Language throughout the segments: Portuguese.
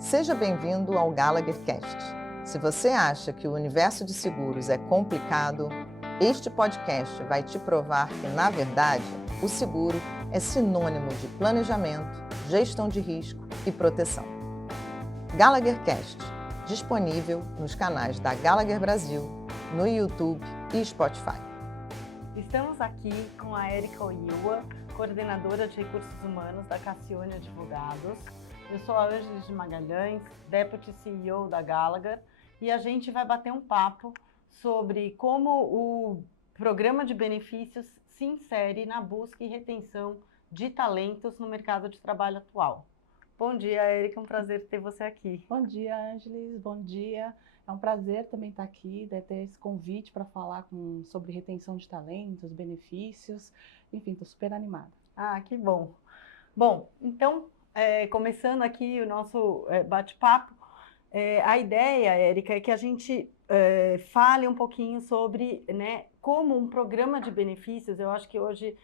Seja bem-vindo ao Gallagher Cast. Se você acha que o universo de seguros é complicado, este podcast vai te provar que, na verdade, o seguro é sinônimo de planejamento, gestão de risco e proteção. Gallagher Cast, disponível nos canais da Gallagher Brasil, no YouTube e Spotify. Estamos aqui com a Érica Oiwa, coordenadora de recursos humanos da Cassione Advogados. Eu sou a Ângeles de Magalhães, Deputy CEO da Gallagher, e a gente vai bater um papo sobre como o programa de benefícios se insere na busca e retenção de talentos no mercado de trabalho atual. Bom dia, Érica, é um prazer ter você aqui. Bom dia, Ângeles, bom dia. É um prazer também estar aqui, ter esse convite para falar sobre retenção de talentos, benefícios, enfim, estou super animada. Ah, que bom. Bom, então, começando aqui o nosso bate-papo, a ideia, Érica, é que a gente fale um pouquinho sobre, né, como um programa de benefícios. Eu acho que hoje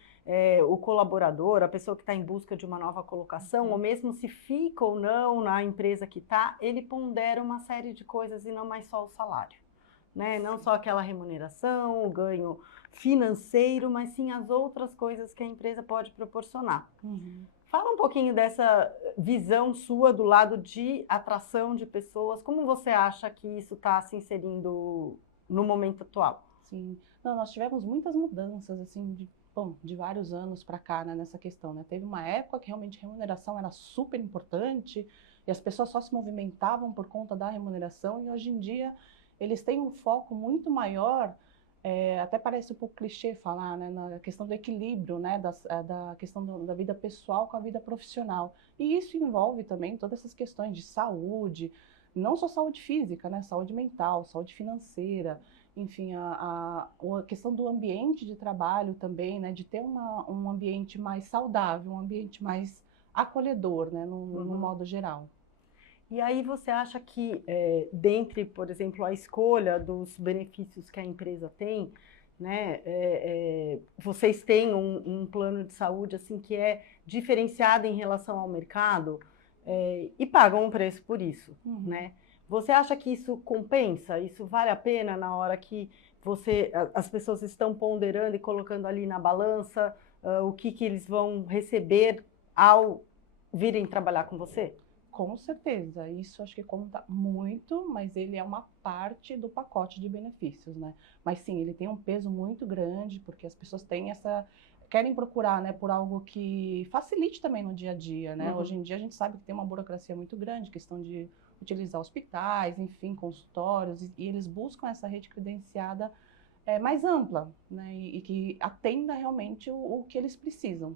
o colaborador, a pessoa que está em busca de uma nova colocação, ou mesmo se fica ou não na empresa que está, ele pondera uma série de coisas e não mais só o salário, né? Não só aquela remuneração, o ganho financeiro, mas sim as outras coisas que a empresa pode proporcionar. Fala um pouquinho dessa visão sua do lado de atração de pessoas. Como você acha que isso está se inserindo no momento atual? Sim, não, nós tivemos muitas mudanças, assim, de vários anos para cá, né, nessa questão, né? Teve uma época que realmente a remuneração era super importante e as pessoas só se movimentavam por conta da remuneração, e hoje em dia eles têm um foco muito maior. Até parece um pouco clichê falar, né, na questão do equilíbrio, né, da questão da vida pessoal com a vida profissional. E isso envolve também todas essas questões de saúde, não só saúde física, né, saúde mental, saúde financeira, enfim, a questão do ambiente de trabalho também, né, de ter um ambiente mais saudável, um ambiente mais acolhedor, né, no modo geral. E aí você acha que, dentre, por exemplo, a escolha dos benefícios que a empresa tem, né, vocês têm um plano de saúde assim, que é diferenciado em relação ao mercado, e pagam um preço por isso, né? Você acha que isso compensa? Isso vale a pena na hora que as pessoas estão ponderando e colocando ali na balança o que eles vão receber ao virem trabalhar com você? Com certeza, isso acho que conta muito, mas ele é uma parte do pacote de benefícios, né? Mas sim, ele tem um peso muito grande, porque as pessoas querem procurar, né, por algo que facilite também no dia a dia, né? Hoje em dia a gente sabe que tem uma burocracia muito grande, questão de utilizar hospitais, enfim, consultórios, e eles buscam essa rede credenciada mais ampla, né? E que atenda realmente o que eles precisam.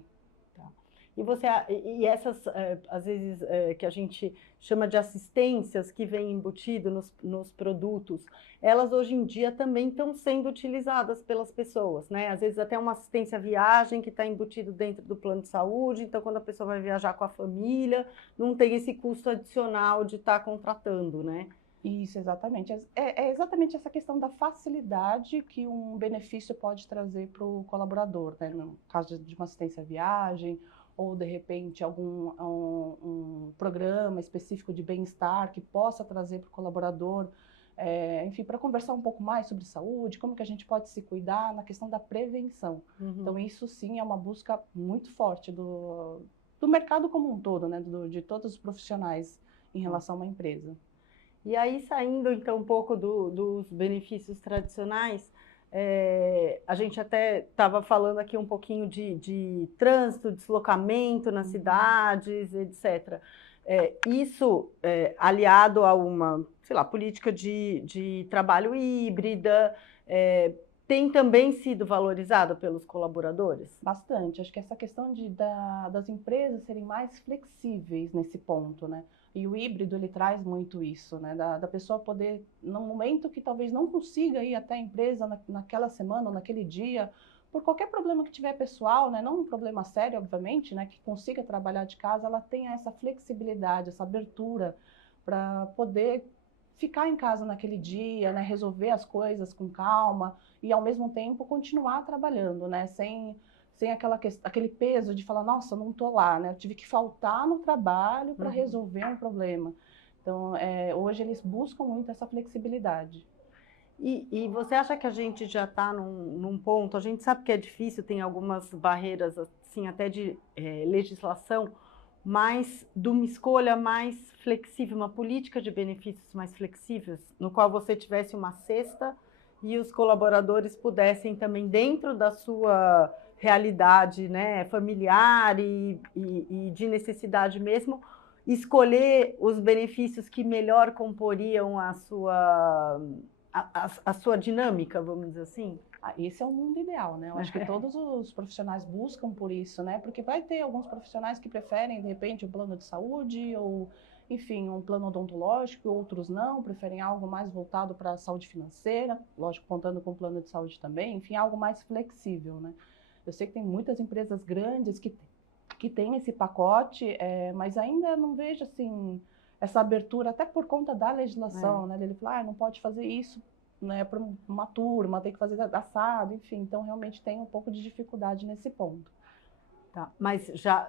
E essas, às vezes, que a gente chama de assistências que vem embutido nos produtos, elas hoje em dia também estão sendo utilizadas pelas pessoas, né? Às vezes até uma assistência à viagem que está embutido dentro do plano de saúde, então quando a pessoa vai viajar com a família, não tem esse custo adicional de estar contratando, né? Isso, exatamente. É exatamente essa questão da facilidade que um benefício pode trazer para o colaborador, né? No caso de uma assistência à viagem, ou de repente um programa específico de bem-estar que possa trazer para o colaborador, enfim, para conversar um pouco mais sobre saúde, como que a gente pode se cuidar na questão da prevenção. Então isso sim é uma busca muito forte do mercado como um todo, né, de todos os profissionais em relação a uma empresa. E aí, saindo então um pouco dos benefícios tradicionais, a gente até estava falando aqui um pouquinho de trânsito, deslocamento nas cidades, etc. Isso aliado a uma, sei lá, política de trabalho híbrida, tem também sido valorizado pelos colaboradores? Bastante. Acho que essa questão das empresas serem mais flexíveis nesse ponto, né? E o híbrido, ele traz muito isso, né? Da pessoa poder, no momento que talvez não consiga ir até a empresa naquela semana ou naquele dia, por qualquer problema que tiver pessoal, né? Não um problema sério, obviamente, né? Que consiga trabalhar de casa, ela tenha essa flexibilidade, essa abertura para poder ficar em casa naquele dia, né? Resolver as coisas com calma e, ao mesmo tempo, continuar trabalhando, né? Sem aquele peso de falar, nossa, não estou lá, né? Eu tive que faltar no trabalho para resolver um problema. Então, hoje eles buscam muito essa flexibilidade. E você acha que a gente já está num ponto, a gente sabe que é difícil, tem algumas barreiras, assim, até de legislação, mas de uma escolha mais flexível, uma política de benefícios mais flexíveis, no qual você tivesse uma cesta e os colaboradores pudessem também, dentro da sua realidade, né, familiar e de necessidade mesmo, escolher os benefícios que melhor comporiam a sua dinâmica, vamos dizer assim? Esse é o mundo ideal, né? Eu acho que todos os profissionais buscam por isso, né? Porque vai ter alguns profissionais que preferem, de repente, um plano de saúde ou, enfim, um plano odontológico, outros não, preferem algo mais voltado para a saúde financeira, lógico, contando com o plano de saúde também, enfim, algo mais flexível, né? Eu sei que tem muitas empresas grandes que têm esse pacote, mas ainda não vejo, assim, essa abertura, até por conta da legislação, né? Ele fala, não pode fazer isso, né, para uma turma, tem que fazer assado, enfim. Então, realmente tem um pouco de dificuldade nesse ponto. Tá. Mas já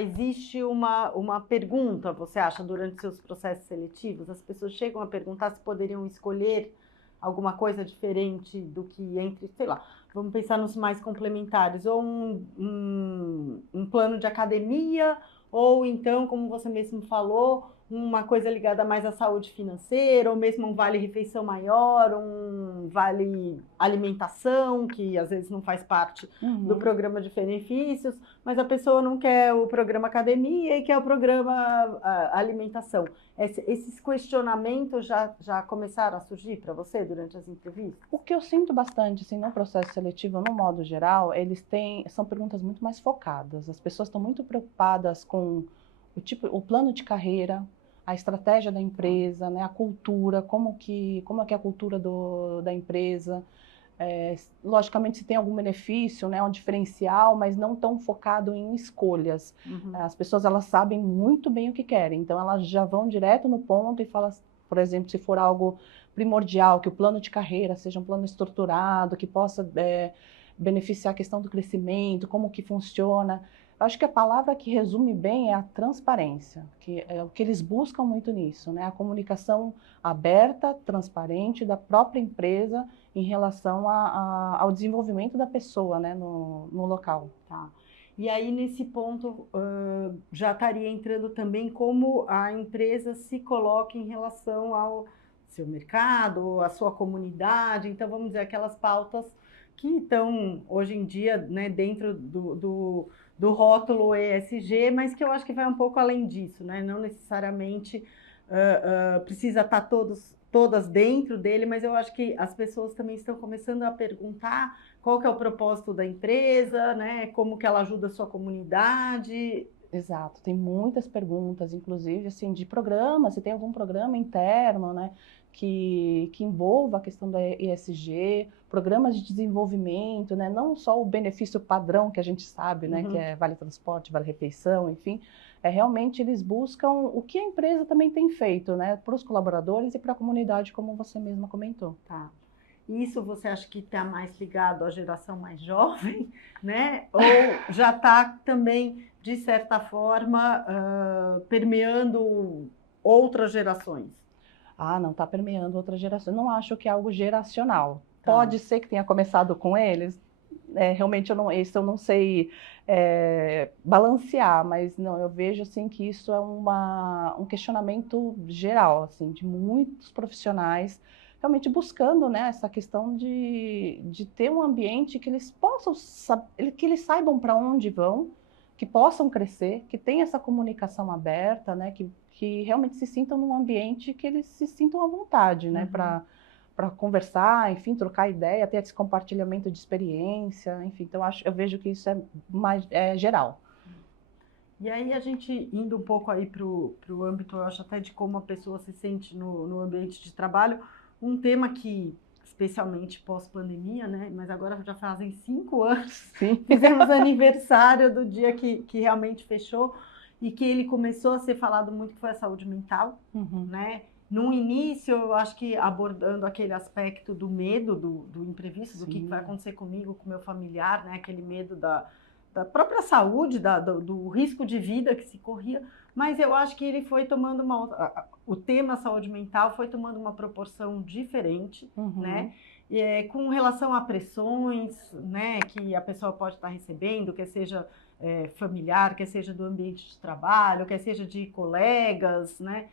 existe uma pergunta, você acha, durante seus processos seletivos? As pessoas chegam a perguntar se poderiam escolher alguma coisa diferente do que entre, sei lá, vamos pensar nos mais complementares, ou um plano de academia, ou então, como você mesmo falou, uma coisa ligada mais à saúde financeira, ou mesmo um vale-refeição maior, um vale-alimentação, que às vezes não faz parte do programa de benefícios, mas a pessoa não quer o programa academia e quer o programa alimentação. Esses questionamentos já começaram a surgir para você durante as entrevistas? O que eu sinto bastante, assim, no processo seletivo, no modo geral, são perguntas muito mais focadas. As pessoas estão muito preocupadas com o plano de carreira, a estratégia da empresa, né, a cultura, como é que é a cultura da empresa. Logicamente, se tem algum benefício, né, um diferencial, mas não tão focado em escolhas. As pessoas, elas sabem muito bem o que querem, então elas já vão direto no ponto e falam, por exemplo, se for algo primordial, que o plano de carreira seja um plano estruturado, que possa beneficiar a questão do crescimento, como que funciona. Eu acho que a palavra que resume bem é a transparência, que é o que eles buscam muito nisso, né? A comunicação aberta, transparente da própria empresa em relação ao desenvolvimento da pessoa, né, no local. Tá. E aí, nesse ponto, já estaria entrando também como a empresa se coloca em relação ao seu mercado, à sua comunidade. Então, vamos dizer, aquelas pautas que estão, hoje em dia, né, dentro do rótulo ESG, mas que eu acho que vai um pouco além disso, né? Não necessariamente precisa estar todas dentro dele, mas eu acho que as pessoas também estão começando a perguntar qual que é o propósito da empresa, né? Como que ela ajuda a sua comunidade. Exato, tem muitas perguntas, inclusive, assim, de programa, se tem algum programa interno, né, que envolva a questão da ESG, programas de desenvolvimento, né, não só o benefício padrão que a gente sabe, né, que é vale transporte, vale refeição, enfim, realmente eles buscam o que a empresa também tem feito, né, para os colaboradores e para a comunidade, como você mesma comentou. Tá. Isso você acha que está mais ligado à geração mais jovem, né? Ou já está também, de certa forma, permeando outras gerações? Não, está permeando outras gerações. Não acho que é algo geracional. Tá. Pode ser que tenha começado com eles. Realmente eu não sei balancear, mas não, eu vejo assim que isso é um questionamento geral, assim, de muitos profissionais realmente buscando, né, essa questão de ter um ambiente que eles possam que eles saibam para onde vão, que possam crescer, que tenha essa comunicação aberta, né, que realmente se sintam num ambiente que eles se sintam à vontade, né, para conversar, enfim, trocar ideia, ter esse compartilhamento de experiência, enfim. Então, eu vejo que isso é mais geral. E aí, a gente indo um pouco aí para o âmbito, eu acho até de como a pessoa se sente no ambiente de trabalho, um tema que, especialmente pós-pandemia, né, mas agora já fazem 5 anos, Sim. fizemos aniversário do dia que realmente fechou, e que ele começou a ser falado muito, que foi a saúde mental, né? No início, eu acho que abordando aquele aspecto do medo, do imprevisto, do que vai acontecer comigo, com o meu familiar, né? Aquele medo da própria saúde, do risco de vida que se corria, Mas eu acho que ele foi tomando o tema saúde mental foi tomando uma proporção diferente, né? E, com relação a pressões, né, que a pessoa pode estar recebendo, que seja familiar, que seja do ambiente de trabalho, que seja de colegas, né?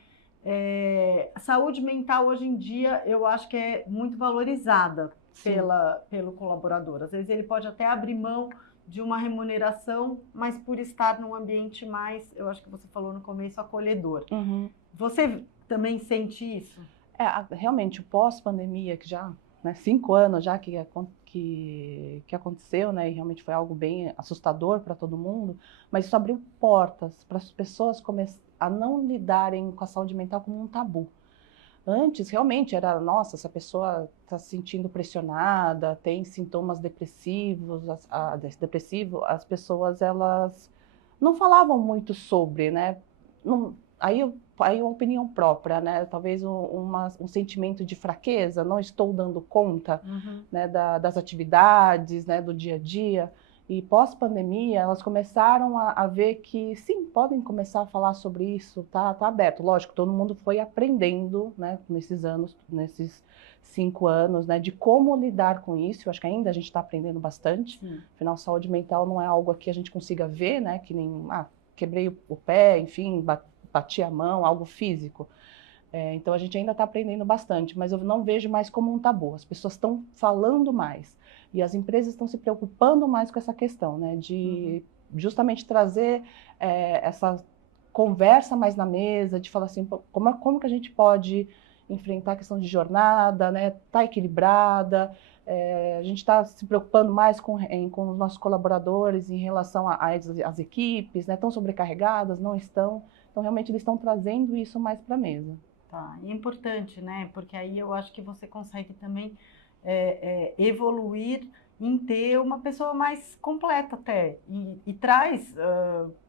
A saúde mental hoje em dia eu acho que é muito valorizada pelo colaborador. Às vezes ele pode até abrir mão de uma remuneração, mas por estar num ambiente mais, eu acho que você falou no começo, acolhedor. Você também sente isso? Realmente, o pós-pandemia, que já, né, 5 anos já que aconteceu, né, e realmente foi algo bem assustador para todo mundo, mas isso abriu portas para as pessoas a não lidarem com a saúde mental como um tabu. Antes, realmente, era, nossa, essa pessoa está se sentindo pressionada, tem sintomas depressivos, as pessoas, elas não falavam muito sobre, né? Não, aí uma opinião própria, né? Talvez um sentimento de fraqueza, não estou dando conta, né, das atividades, né, do dia a dia. E pós-pandemia, elas começaram a ver que, sim, podem começar a falar sobre isso, tá aberto. Lógico, todo mundo foi aprendendo, né, nesses 5 anos, né, de como lidar com isso. Eu acho que ainda a gente está aprendendo bastante. Afinal, saúde mental não é algo que a gente consiga ver, né, que nem, quebrei o pé, enfim, bati a mão, algo físico. Então, a gente ainda está aprendendo bastante, mas eu não vejo mais como um tabu. As pessoas estão falando mais. E as empresas estão se preocupando mais com essa questão, né? De justamente trazer essa conversa mais na mesa, de falar assim, como que a gente pode enfrentar a questão de jornada, né? Tá equilibrada. A gente está se preocupando mais com os nossos colaboradores em relação às equipes, né? Estão sobrecarregadas, não estão. Então, realmente, eles estão trazendo isso mais para a mesa. Tá, é importante, né? Porque aí eu acho que você consegue também evoluir em ter uma pessoa mais completa até. E traz,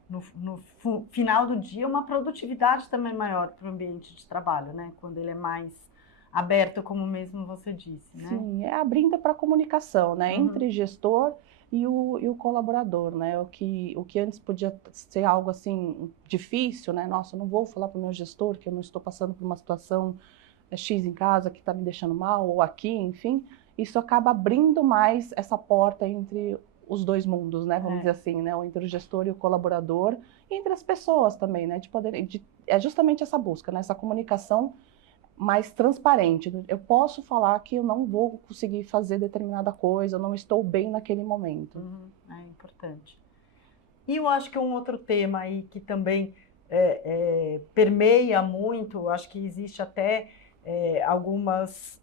no final do dia, uma produtividade também maior para o ambiente de trabalho, né? Quando ele é mais aberto, como mesmo você disse, né? Sim, abrindo para a comunicação, né? Entre gestor e o colaborador, né? O que antes podia ser algo assim difícil, né? Nossa, eu não vou falar para o meu gestor que eu não estou passando por uma situação X em casa que está me deixando mal, ou aqui, enfim. Isso acaba abrindo mais essa porta entre os dois mundos, né? Vamos dizer assim, né? Ou entre o gestor e o colaborador, e entre as pessoas também, né? É justamente essa busca, né? Essa comunicação mais transparente. Eu posso falar que eu não vou conseguir fazer determinada coisa, eu não estou bem naquele momento. É importante. E eu acho que um outro tema aí que também permeia muito, acho que existe até algumas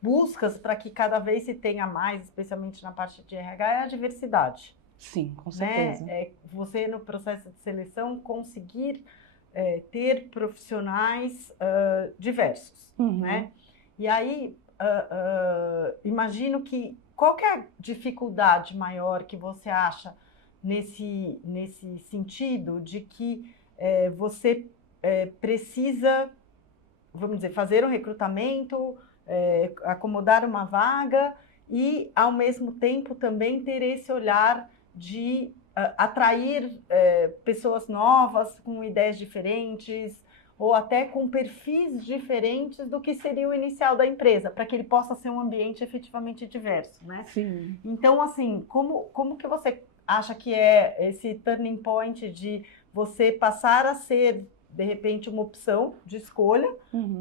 buscas para que cada vez se tenha mais, especialmente na parte de RH, é a diversidade. Sim, com certeza. Né? Você, no processo de seleção, conseguir ter profissionais diversos, né? E aí, imagino que qual que é a dificuldade maior que você acha nesse sentido de que você precisa, vamos dizer, fazer um recrutamento, acomodar uma vaga e, ao mesmo tempo, também ter esse olhar de atrair pessoas novas, com ideias diferentes, ou até com perfis diferentes do que seria o inicial da empresa, para que ele possa ser um ambiente efetivamente diverso, né? Sim. Então, assim, como que você acha que é esse turning point de você passar a ser, de repente, uma opção de escolha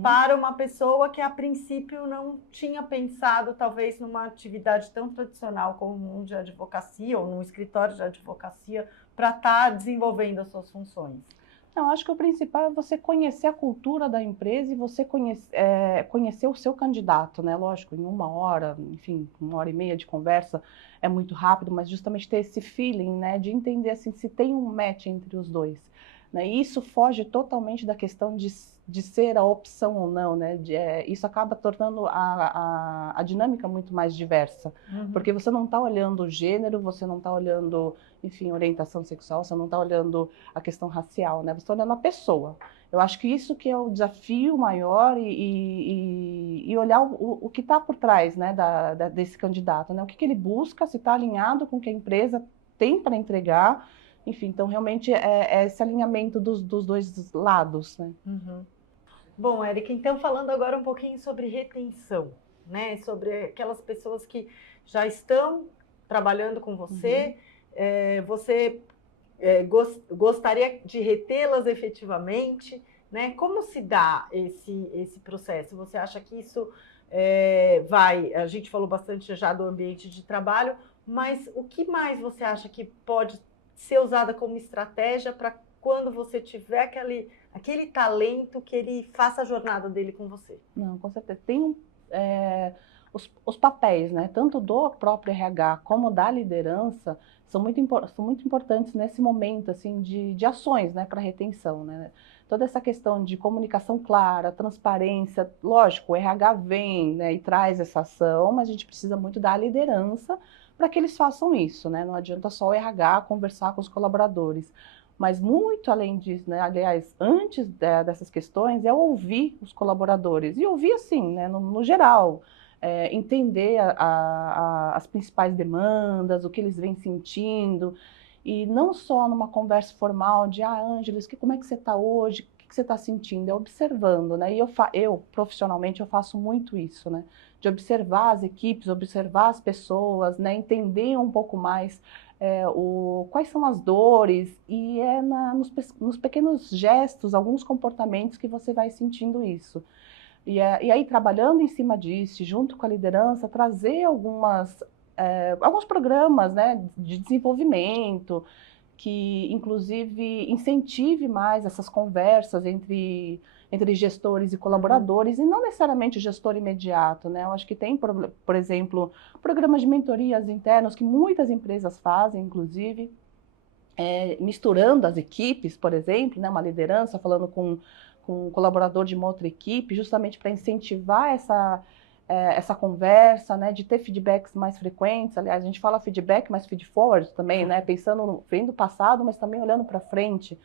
para uma pessoa que, a princípio, não tinha pensado, talvez, numa atividade tão tradicional como um de advocacia ou num escritório de advocacia para estar desenvolvendo as suas funções? Não, acho que o principal é você conhecer a cultura da empresa e você conhecer o seu candidato, né? Lógico, em 1 hora, enfim, 1h30 de conversa é muito rápido, mas justamente ter esse feeling, né? De entender assim, se tem um match entre os dois. Né? E isso foge totalmente da questão de ser a opção ou não, né? Isso acaba tornando a dinâmica muito mais diversa, porque você não está olhando o gênero, você não está olhando, enfim, orientação sexual, você não está olhando a questão racial, né? Você está olhando a pessoa. Eu acho que isso que é o desafio maior e olhar o que está por trás, né, desse candidato, né? O que ele busca, se está alinhado com o que a empresa tem para entregar, Enfim, então realmente é esse alinhamento dos dois lados, né? Uhum. Bom, Érica, então falando agora um pouquinho sobre retenção, né? Sobre aquelas pessoas que já estão trabalhando com você, você gostaria de retê-las efetivamente, né? Como se dá esse processo? Você acha que isso a gente falou bastante já do ambiente de trabalho, mas o que mais você acha que pode ser usada como estratégia para quando você tiver aquele talento que ele faça a jornada dele com você? Não, com certeza. Tem os papéis, né? Tanto do próprio RH como da liderança são muito importantes nesse momento assim, de ações, né, para retenção, né? Toda essa questão de comunicação clara, transparência, lógico, o RH vem, né, e traz essa ação, mas a gente precisa muito da liderança para que eles façam isso, né? Não adianta só o RH conversar com os colaboradores. Mas muito além disso, né? Aliás, antes dessas questões, é ouvir os colaboradores. E ouvir assim, né? No geral, entender as principais demandas, o que eles vêm sentindo. E não só numa conversa formal de, Ângeles, como é que você está hoje? O que você está sentindo? É observando, né? E eu, profissionalmente, eu faço muito isso, né? De observar as equipes, observar as pessoas, né? Entender um pouco mais quais são as dores, e nos pequenos gestos, alguns comportamentos que você vai sentindo isso. E aí, trabalhando em cima disso, junto com a liderança, trazer alguns programas, né, de desenvolvimento, que inclusive incentive mais essas conversas entre gestores e colaboradores, e não necessariamente o gestor imediato, né? Eu acho que tem, por exemplo, programas de mentorias internos que muitas empresas fazem, inclusive, misturando as equipes, por exemplo, né? Uma liderança falando com um colaborador de uma outra equipe, justamente para incentivar essa conversa, né, de ter feedbacks mais frequentes. Aliás, a gente fala feedback, mas feed forward também, né, pensando vendo o passado, mas também olhando para frente,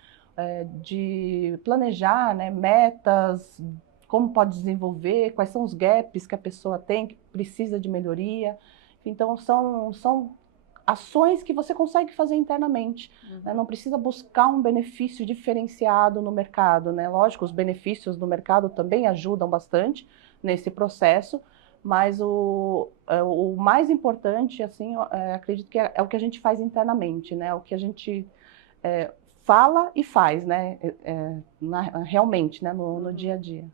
de planejar, né, metas, como pode desenvolver, quais são os gaps que a pessoa tem, que precisa de melhoria. Então, são ações que você consegue fazer internamente, né? Não precisa buscar um benefício diferenciado no mercado, né? Lógico, os benefícios do mercado também ajudam bastante nesse processo, mas o mais importante, assim, acredito que é o que a gente faz internamente, né? O que a gente fala e faz, né? Realmente, né? No dia a dia.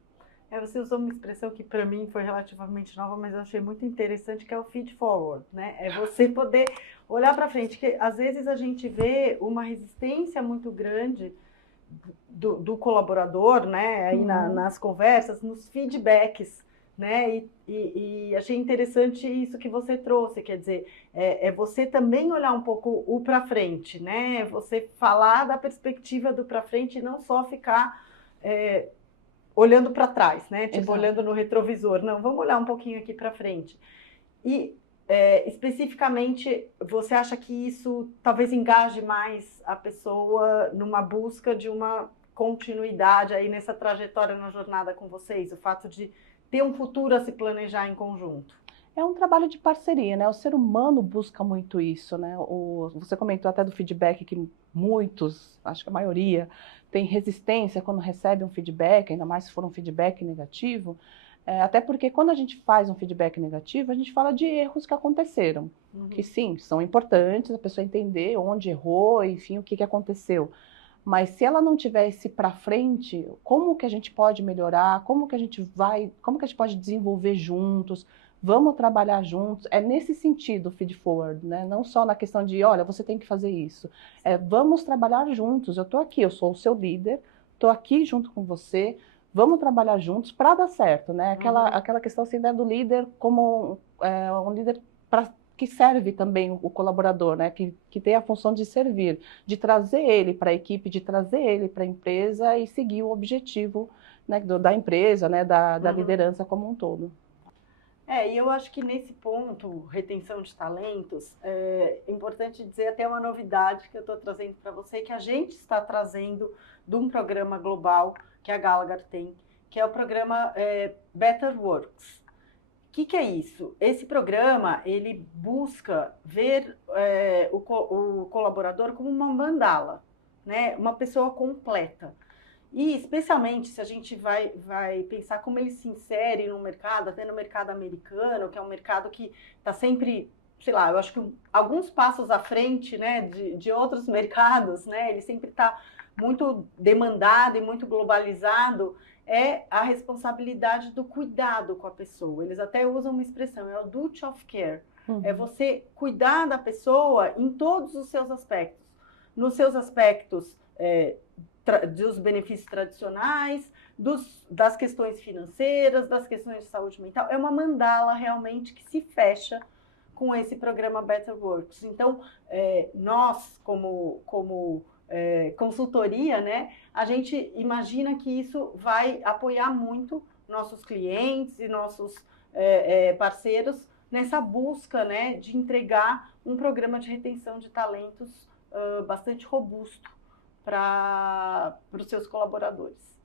Você usou uma expressão que para mim foi relativamente nova, mas eu achei muito interessante, que é o feed forward, né? É você poder olhar para frente, que às vezes a gente vê uma resistência muito grande do colaborador, né? Aí nas conversas, nos feedbacks, né? E achei interessante isso que você trouxe, quer dizer, você também olhar um pouco o para frente, né? Você falar da perspectiva do para frente e não só ficar olhando para trás, né? Tipo, Exato. olhando no retrovisor. Não, vamos olhar um pouquinho aqui para frente. E, especificamente, você acha que isso talvez engaje mais a pessoa numa busca de uma continuidade aí nessa trajetória na jornada com vocês? O fato de ter um futuro a se planejar em conjunto? É um trabalho de parceria, né? O ser humano busca muito isso, né? Você comentou até do feedback que muitos, acho que a maioria, tem resistência quando recebe um feedback, ainda mais se for um feedback negativo, até porque quando a gente faz um feedback negativo, a gente fala de erros que aconteceram, que sim, são importantes, a pessoa entender onde errou, enfim, o que aconteceu. Mas se ela não tiver esse para frente, como que a gente pode melhorar, como que a gente pode desenvolver juntos, vamos trabalhar juntos, é nesse sentido o feed forward, né? Não só na questão de, olha, você tem que fazer isso, vamos trabalhar juntos, eu estou aqui, eu sou o seu líder, estou aqui junto com você, vamos trabalhar juntos para dar certo, né? Aquela questão assim, né, do líder como um líder que serve também o colaborador, né? Que tem a função de servir, de trazer ele para a equipe, de trazer ele para a empresa e seguir o objetivo, né, da empresa, né, da liderança como um todo. E eu acho que nesse ponto, retenção de talentos, é importante dizer até uma novidade que eu estou trazendo para você, que a gente está trazendo de um programa global que a Gallagher tem, que é o programa Better Works, que é isso? Esse programa, ele busca ver o colaborador como uma mandala, né? Uma pessoa completa. E, especialmente, se a gente vai pensar como ele se insere no mercado, até no mercado americano, que é um mercado que está sempre, sei lá, eu acho que alguns passos à frente, né, de outros mercados, né? Ele sempre está muito demandado e muito globalizado, é a responsabilidade do cuidado com a pessoa. Eles até usam uma expressão, é o duty of care. É você cuidar da pessoa em todos os seus aspectos. Nos seus aspectos dos benefícios tradicionais, das questões financeiras, das questões de saúde mental. É uma mandala realmente que se fecha com esse programa Better Works. Então, nós, como consultoria, né, a gente imagina que isso vai apoiar muito nossos clientes e nossos parceiros nessa busca, né, de entregar um programa de retenção de talentos bastante robusto para os seus colaboradores.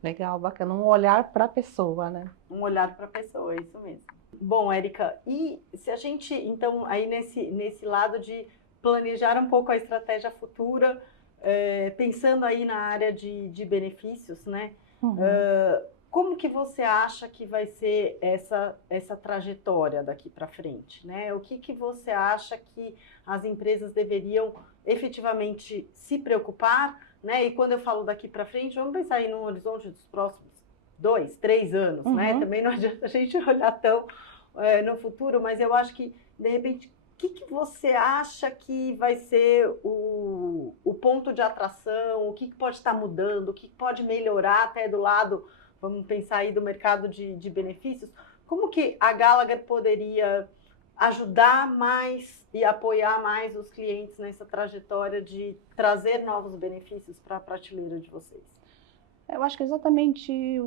Legal, bacana. Um olhar para a pessoa, né? Um olhar para a pessoa, é isso mesmo. Bom, Érica, e se a gente, então, aí nesse lado de planejar um pouco a estratégia futura, pensando aí na área de benefícios, né? Como que você acha que vai ser essa trajetória daqui para frente, né? O que você acha que as empresas deveriam efetivamente se preocupar, né? E quando eu falo daqui para frente, vamos pensar aí no horizonte dos próximos 2, 3 anos, né? Também não adianta a gente olhar tão no futuro, mas eu acho que, de repente, o que você acha que vai ser o ponto de atração, o que pode estar mudando, o que pode melhorar até do lado, vamos pensar aí do mercado de benefícios, como que a Gallagher poderia ajudar mais e apoiar mais os clientes nessa trajetória de trazer novos benefícios para a prateleira de vocês? Eu acho que exatamente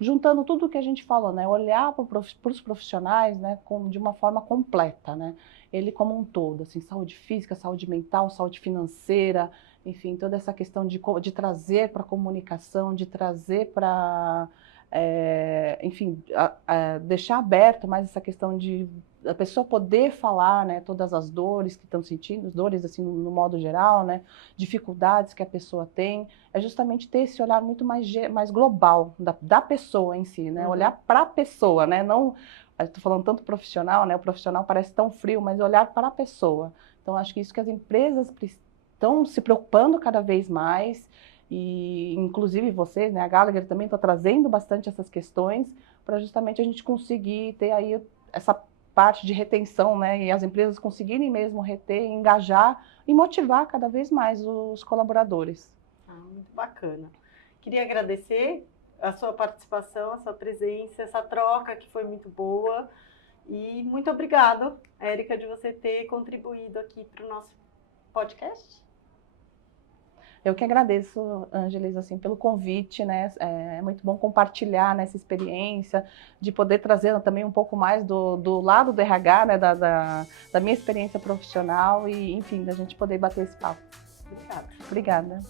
juntando tudo que a gente falou, né? Olhar para os profissionais, né, de uma forma completa, né? Ele como um todo, assim, saúde física, saúde mental, saúde financeira, enfim, toda essa questão de trazer para a comunicação, de trazer para, enfim, deixar aberto mais essa questão de a pessoa poder falar, né, todas as dores que estão sentindo, dores assim no modo geral, né, dificuldades que a pessoa tem, é justamente ter esse olhar muito mais global da pessoa em si, né, olhar para a pessoa, né, não, estou falando tanto profissional, né, o profissional parece tão frio, mas olhar para a pessoa. Então acho que isso que as empresas estão se preocupando cada vez mais, e inclusive vocês, né, a Gallagher também está trazendo bastante essas questões para justamente a gente conseguir ter aí essa parte de retenção, né, e as empresas conseguirem mesmo reter, engajar e motivar cada vez mais os colaboradores. Muito bacana. Queria agradecer a sua participação, a sua presença, essa troca que foi muito boa, e muito obrigada, Érica, de você ter contribuído aqui para o nosso podcast. Eu que agradeço, Ângeles, assim, pelo convite, né? É muito bom compartilhar nessa experiência, de poder trazer também um pouco mais do lado do RH, né? Da minha experiência profissional e, enfim, da gente poder bater esse papo. Obrigada. Obrigada.